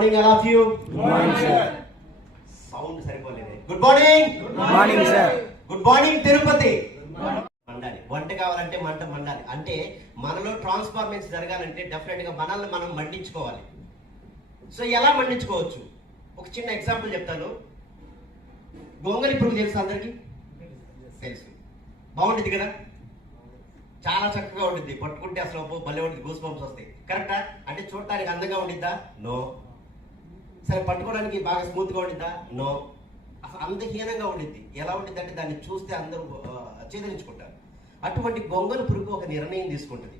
Morning all of you. Good morning, sir. Sound సరిపోలేదు. Good morning. Good morning, sir. Good morning Tirupati. మండాలి. వంట కావాలంటే మంట మండాలి. అంటే మనలో ట్రాన్స్ఫార్మేషన్ జరగాలంటే డెఫినెట్ గా మనల్ని మనం మండించుకోవాలి. సో ఎలా మండించుకోవచ్చు? ఒక చిన్న ఎగ్జాంపుల్ చెప్తాను. గొంగలి పురుగు తెలుసు అందరికి? తెలుసు. బాగుంటుంది కదా, చాలా చక్కగా ఉంటుంది. పట్టుకుంటే అసలు భలే ఉంటుంది, గూస్ బంప్స్ వస్తాయి. కరెక్టా? అంటే చూడటానికి అందంగా ఉండిద్దా? నో. సరే, పట్టుకోవడానికి బాగా స్మూత్గా ఉండిద్దా? నో. అసలు అందహీనంగా ఉండిద్ది. ఎలా ఉండిద్ది అంటే దాన్ని చూస్తే అందరూ చేదరించుకుంటారు. అటువంటి గొంగలి పురుగు ఒక నిర్ణయం తీసుకుంటుంది.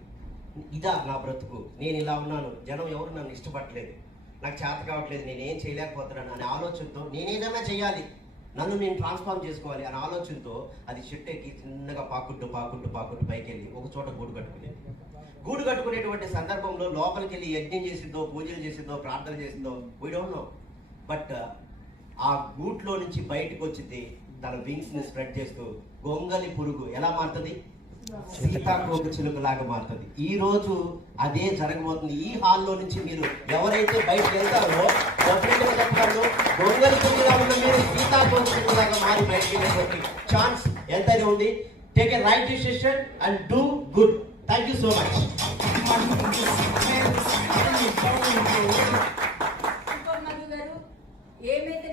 ఇదా నా బ్రతుకు, నేను ఇలా ఉన్నాను, జనం ఎవరు నన్ను ఇష్టపడలేదు, నాకు చేత కావట్లేదు, నేనేం చేయలేకపోతున్నాను అనే ఆలోచనతో నేనేదైనా చేయాలి, నన్ను నేను ట్రాన్స్ఫార్మ్ చేసుకోవాలి అనే ఆలోచనతో అది చెట్టు ఎక్కి చిన్నగా పాకుంటూ పైకి వెళ్ళి ఒక చోట గూడు కట్టుకునేది. గూడు కట్టుకునేటువంటి సందర్భంలో లోపలికి వెళ్ళి యజ్ఞం చేసిందో, పూజలు చేసిందో, ప్రార్థన చేసిందో వీ డోంట్ నో. బట్ ఆ గూట్లో నుంచి బయటకు వచ్చింది, తన వింగ్స్ ని స్ప్రెడ్ చేస్తూ గొంగలి పురుగు ఎలా మారుతుంది? సీతాకోక చిలుకలాగా మారుతుంది. ఈ రోజు అదే జరగబోతుంది. ఈ హాల్లో నుంచి మీరు ఎవరైతే బయటకు వెళ్తారో చెప్తారు, గొంగలి పురుగులా ఉన్న మీరు సీతాకోక చిలుకలాగా మారి బయటకు వెళ్ళేటువంటి ఛాన్స్ ఎంతైనా ఉంది. Take a right decision and do good. Thank you so much. ఏమైతే